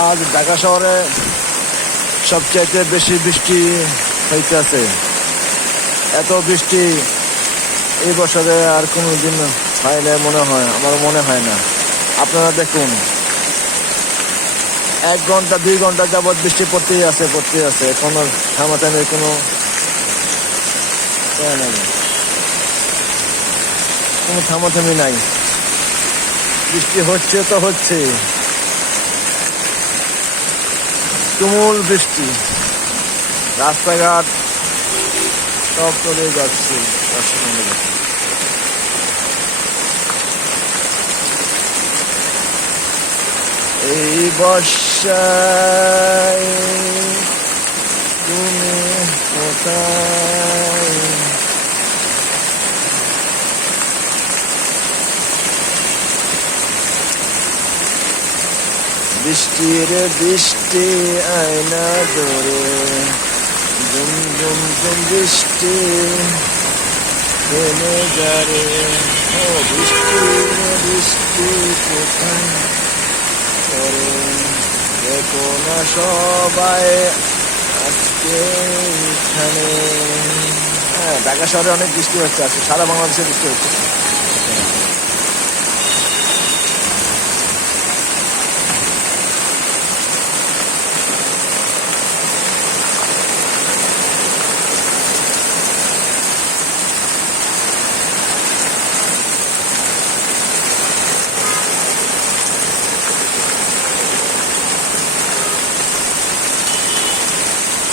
আজ ঢাকা শহরে সবচাইতে বেশি বৃষ্টি হইতেছে। এত বৃষ্টি এই বছরে আর কোনো দিন হয় না মনে হয়, আমার মনে হয় না। আপনারা দেখুন, এক ঘণ্টা, দুই ঘণ্টা যাবৎ বৃষ্টি পড়তেই আছে পড়তেই আছে। কোনো থামাথামের কোনো নাই। কোনো থামাথামি নাই। বৃষ্টি হচ্ছে তো হচ্ছে তুমুল বৃষ্টি। রাস্তাঘাট সব চলে যাচ্ছে এই বর্ষায় তুমি কোথায়? বৃষ্টির বৃষ্টি আয়না ধরে। জুম জুম জুম বৃষ্টি থেমে যারে ও বৃষ্টি বৃষ্টি কোথায় করে দেখো না সবাই আজকে এখানে। হ্যাঁ ঢাকা শহরে অনেক বৃষ্টি হচ্ছে, আজকে সারা বাংলাদেশে বৃষ্টি হচ্ছে।